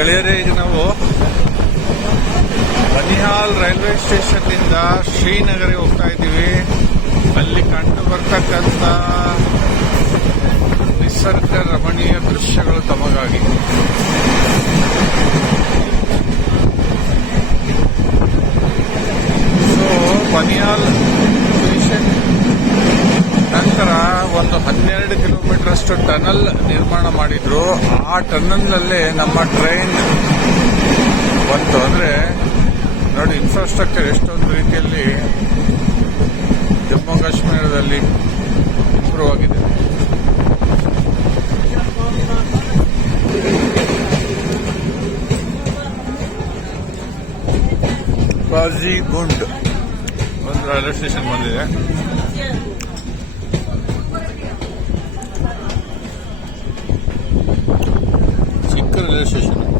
ಗೆಳೆಯರೇ ಈಗ ನಾವು ಬನಿಹಾಲ್ ರೈಲ್ವೆ ಸ್ಟೇಷನ್ ಸ್ಟೇಷನ್ನಿಂದ ಶ್ರೀನಗರಿಗೆ ಹೋಗ್ತಾ ಇದ್ದೀವಿ. ಅಲ್ಲಿ ಕಂಡು ಬರ್ತಕ್ಕಂಥ ನಿಸರ್ಗ ರಮಣೀಯ ದೃಶ್ಯಗಳು ತಮಗಾಗಿ. ಸೊ ಬನಿಯಾಲ್ ಸ್ಟೇಷನ್ ನಂತರ ಒಂದು ಹನ್ನೆರಡು ಕಿಲೋಮೀಟರ್ ಅಷ್ಟು ಟನಲ್ ನಿರ್ಮಾಣ ಮಾಡಿದ್ರು. ಆ ಟನಲ್ನಲ್ಲಿ ನಮ್ಮ ಟ್ರೈನ್ ಬಂತು. ಅಂದ್ರೆ ನೋಡಿ ಇನ್ಫ್ರಾಸ್ಟ್ರಕ್ಚರ್ ಎಷ್ಟೊಂದು ರೀತಿಯಲ್ಲಿ ಜಮ್ಮು ಕಾಶ್ಮೀರದಲ್ಲಿ ಇಂಪ್ರೂವ್ ಆಗಿದೆ ಬಾಜಿ ಗುಂಡ್ ಒಂದು ರೈಲ್ವೆ ಸ್ಟೇಷನ್ ಬಂದಿದೆ. ಚಿಕ್ಕ ರೈಲ್ವೆ ಸ್ಟೇಷನ್